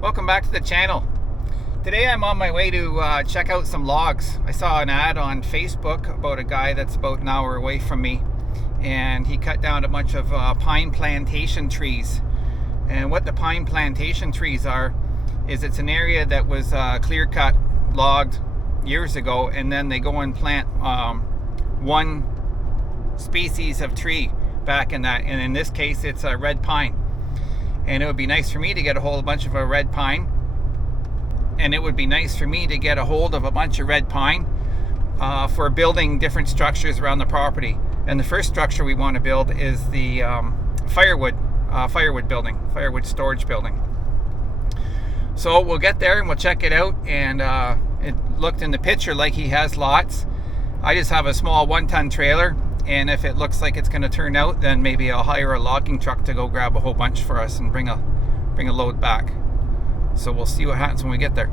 Welcome back to the channel. Today I'm on my way to check out some logs. I saw an ad on Facebook about a guy that's about an hour away from me, and he cut down a bunch of pine plantation trees. And what the pine plantation trees are is it's an area that was clear cut, logged years ago, and then they go and plant one species of tree back in that, and in this case it's a red pine. And it would be nice for me to get a whole bunch of a red pine, and it would be nice for me to get a hold of a bunch of red pine for building different structures around the property. And the first structure we want to build is the firewood storage building. So we'll get there and we'll check it out, and it looked in the picture like he has lots. I just have a small 1-ton trailer, and if it looks like it's going to turn out, then maybe I'll hire a logging truck to go grab a whole bunch for us and bring a load back. So we'll see what happens when we get there.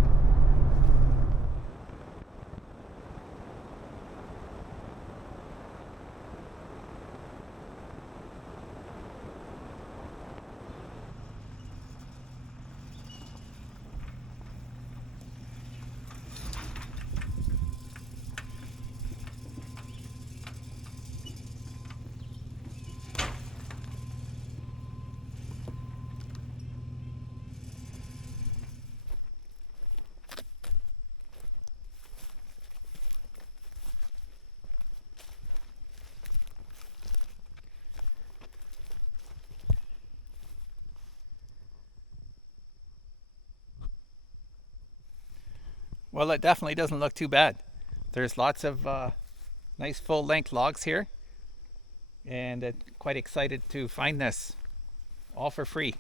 Well, it definitely doesn't look too bad. There's lots of nice full-length logs here, and I'm quite excited to find this all for free.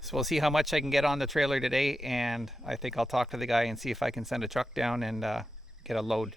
So we'll see how much I can get on the trailer today, and I think I'll talk to the guy and see if I can send a truck down and get a load.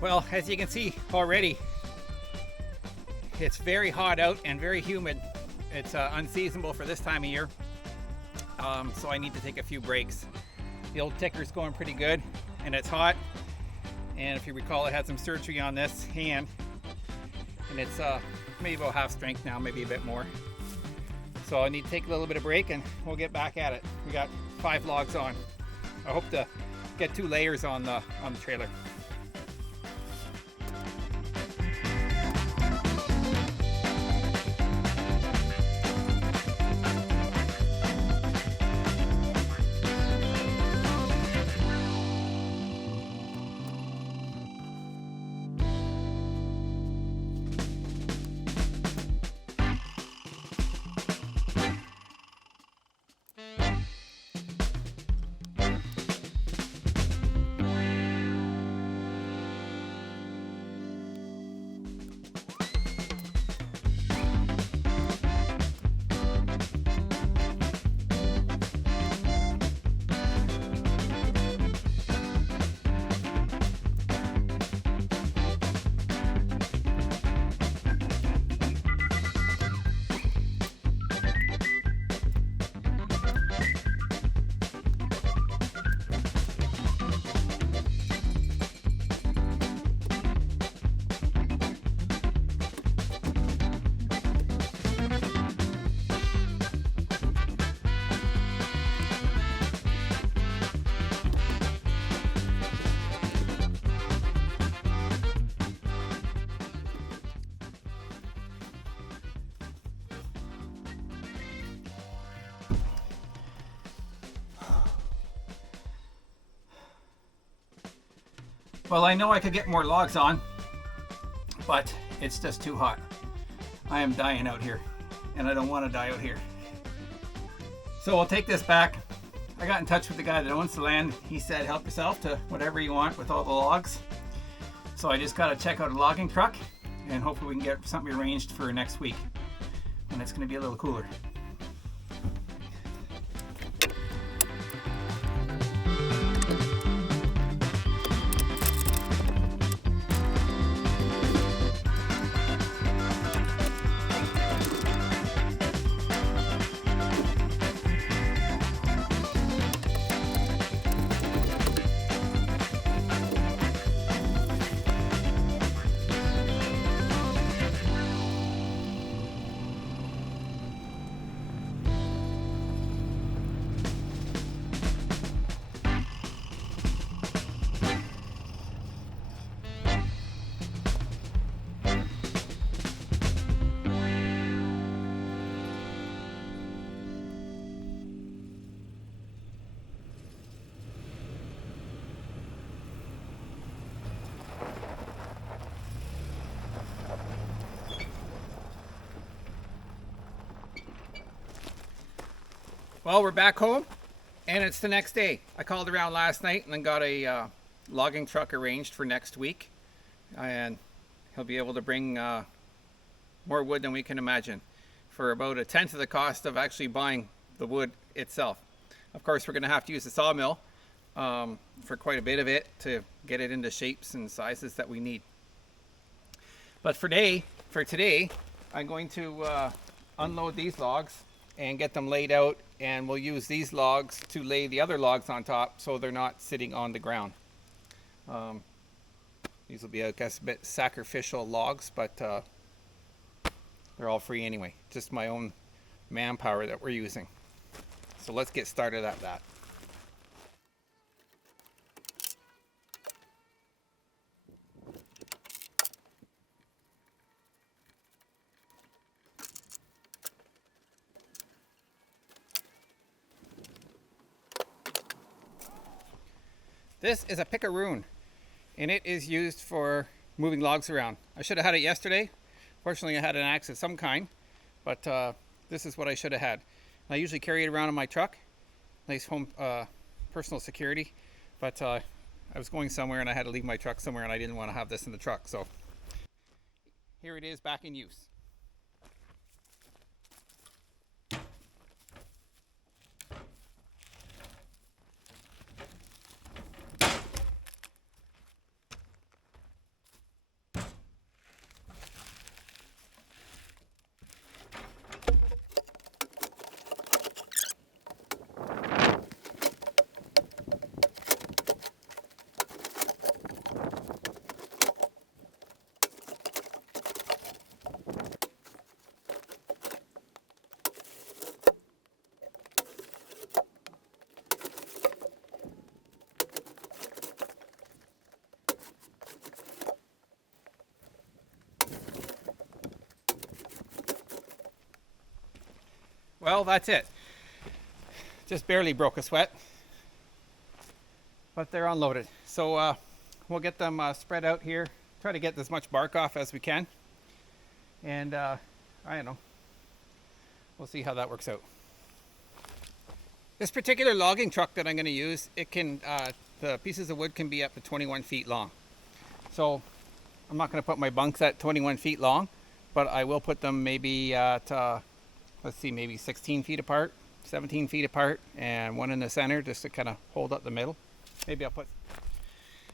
Well, as you can see already, it's very hot out and very humid. It's unseasonable for this time of year, so I need to take a few breaks. The old ticker's going pretty good, and it's hot. And if you recall, I had some surgery on this hand, and it's maybe about half strength now, maybe a bit more. So I need to take a little bit of break, and we'll get back at it. We got 5 logs on. I hope to get 2 layers on the trailer. Well, I know I could get more logs on, but it's just too hot. I am dying out here, and I don't want to die out here. So I'll take this back. I got in touch with the guy that owns the land. He said help yourself to whatever you want with all the logs. So I just got to check out a logging truck, and hopefully we can get something arranged for next week when it's going to be a little cooler. Well, we're back home, and it's the next day. I called around last night and then got a logging truck arranged for next week, and he'll be able to bring more wood than we can imagine for about a tenth of the cost of actually buying the wood itself. Of course, we're going to have to use the sawmill for quite a bit of it to get it into shapes and sizes that we need. But for today, I'm going to unload these logs and get them laid out, and we'll use these logs to lay the other logs on top so they're not sitting on the ground. These will be, I guess, a bit sacrificial logs, but they're all free anyway. Just my own manpower that we're using. So let's get started at that. This is a picaroon, and it is used for moving logs around. I should have had it yesterday. Fortunately, I had an axe of some kind, but this is what I should have had. I usually carry it around in my truck. Nice home personal security, but I was going somewhere and I had to leave my truck somewhere, and I didn't want to have this in the truck. So here it is back in use. Well, that's it. Just barely broke a sweat, but they're unloaded. So we'll get them spread out here. Try to get as much bark off as we can. And I don't know. We'll see how that works out. This particular logging truck that I'm going to use, it can the pieces of wood can be up to 21 feet long. So I'm not going to put my bunks at 21 feet long, but I will put them maybe at let's see, maybe 16 feet apart, 17 feet apart, and one in the center just to kind of hold up the middle. Maybe I'll put...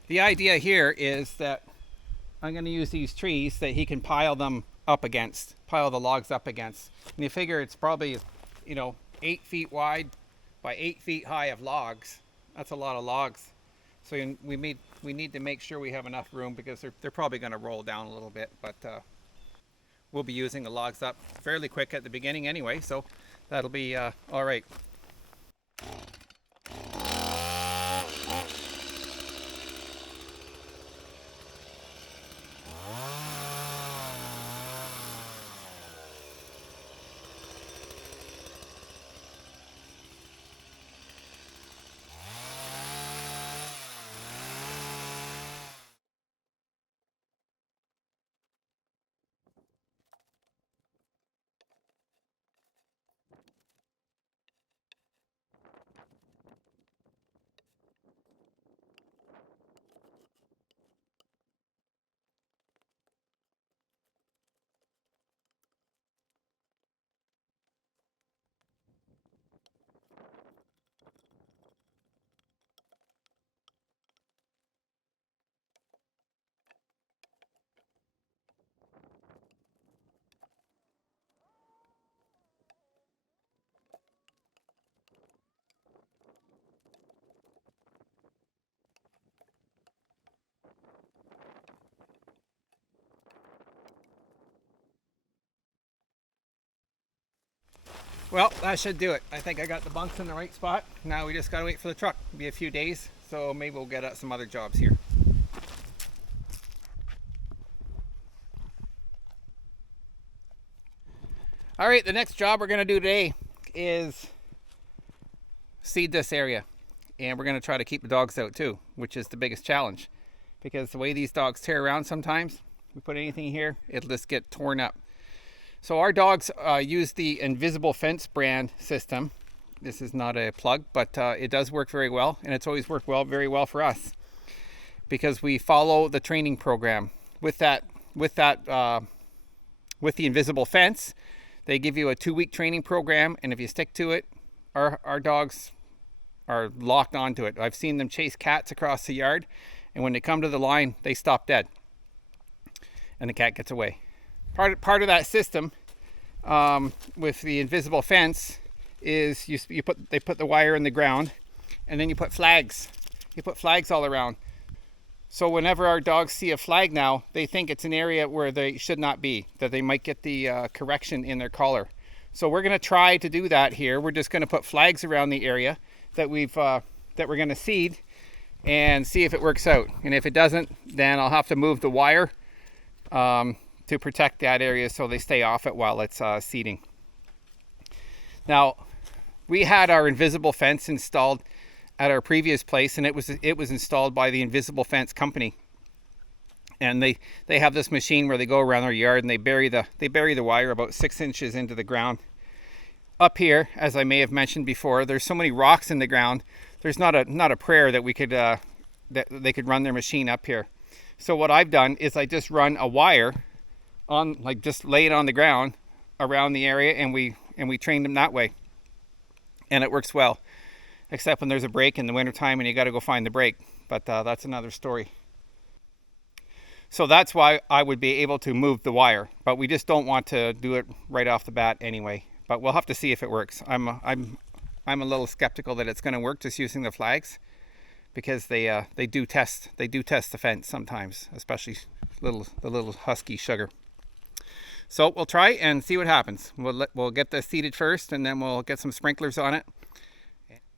The idea here is that I'm going to use these trees that he can pile them up against, pile the logs up against. And you figure it's probably, 8 feet wide by 8 feet high of logs. That's a lot of logs. So we need to make sure we have enough room, because they're probably going to roll down a little bit, but we'll be using the logs up fairly quick at the beginning anyway, so that'll be all right. Well, that should do it. I think I got the bunks in the right spot. Now we just gotta wait for the truck. It'll be a few days, so maybe we'll get some other jobs here. All right, the next job we're gonna do today is seed this area. And we're gonna try to keep the dogs out too, which is the biggest challenge. Because the way these dogs tear around sometimes, we put anything here, it'll just get torn up. So our dogs use the Invisible Fence brand system. This is not a plug, but it does work very well, and it's always worked very well for us because we follow the training program. With the Invisible Fence, they give you a 2-week training program, and if you stick to it, our dogs are locked onto it. I've seen them chase cats across the yard, and when they come to the line, they stop dead, and the cat gets away. Part of that system with the Invisible Fence is they put the wire in the ground, and then you put flags. You put flags all around. So whenever our dogs see a flag now, they think it's an area where they should not be, that they might get the correction in their collar. So we're going to try to do that here. We're just going to put flags around the area that we're going to seed and see if it works out. And if it doesn't, then I'll have to move the wire to protect that area so they stay off it while it's seeding. Now, we had our Invisible Fence installed at our previous place, and it was installed by the Invisible Fence company. And they have this machine where they go around their yard and they bury the wire about 6 inches into the ground. Up here, as I may have mentioned before, there's so many rocks in the ground. There's not a prayer that we could that they could run their machine up here. So what I've done is I just run a wire on, like, just lay it on the ground around the area, and we train them that way, and it works well, except when there's a break in the wintertime and you got to go find the break, but that's another story. So that's why I would be able to move the wire, but we just don't want to do it right off the bat anyway, but we'll have to see if it works. I'm a little skeptical that it's going to work just using the flags, because they do test the fence sometimes, especially the little husky sugar. So we'll try and see what happens. We'll get this seeded first, and then we'll get some sprinklers on it,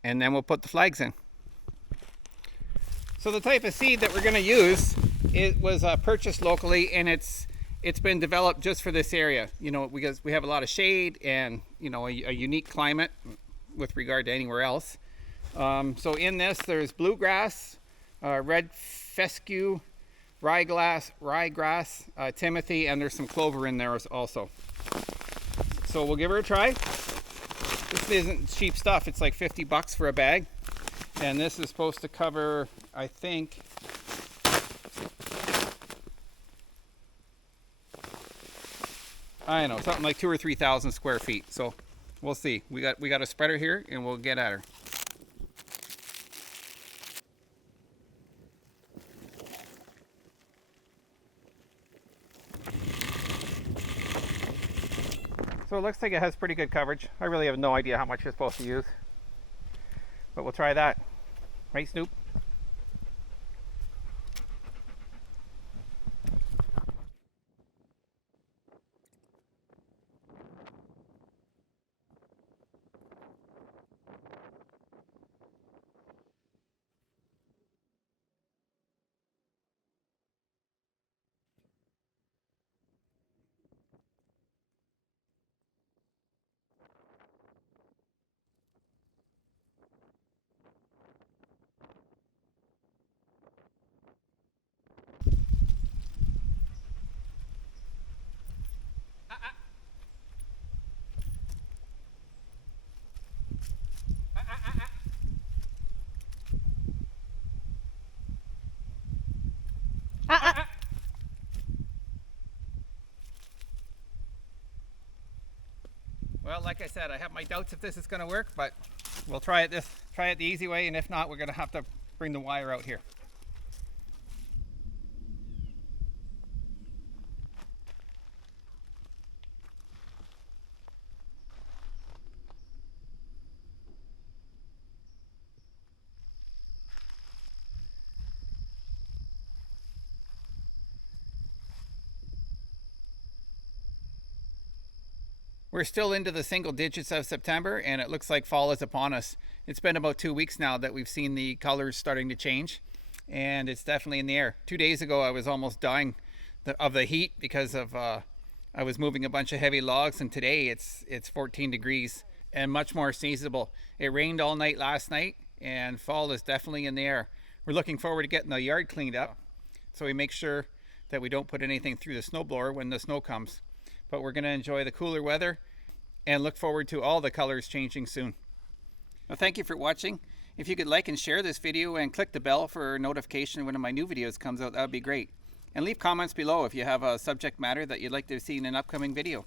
and then we'll put the flags in. So the type of seed that we're going to use, it was purchased locally, and it's been developed just for this area. You know, because we have a lot of shade and, you know, a unique climate with regard to anywhere else. So in this, there's bluegrass, red fescue, ryegrass, timothy, and there's some clover in there also. So we'll give her a try. This isn't cheap stuff. It's like $50 for a bag, and this is supposed to cover, I think, I don't know, something like 2,000 or 3,000 square feet. So we'll see. We got a spreader here, and we'll get at her. So it looks like it has pretty good coverage. I really have no idea how much you're supposed to use, but we'll try that. Right, Snoop? Well, like I said, I have my doubts if this is going to work, but we'll try it the easy way, and if not, we're going to have to bring the wire out here. We're still into the single digits of September, and it looks like fall is upon us. It's been about 2 weeks now that we've seen the colors starting to change, and it's definitely in the air. 2 days ago I was almost dying of the heat because of I was moving a bunch of heavy logs, and today it's 14 degrees and much more seasonable. It rained all night last night, and fall is definitely in the air. We're looking forward to getting the yard cleaned up, so we make sure that we don't put anything through the snowblower when the snow comes. But we're going to enjoy the cooler weather and look forward to all the colors changing soon. Well, thank you for watching. If you could like and share this video and click the bell for notification when my new videos comes out, that would be great. And leave comments below if you have a subject matter that you'd like to see in an upcoming video.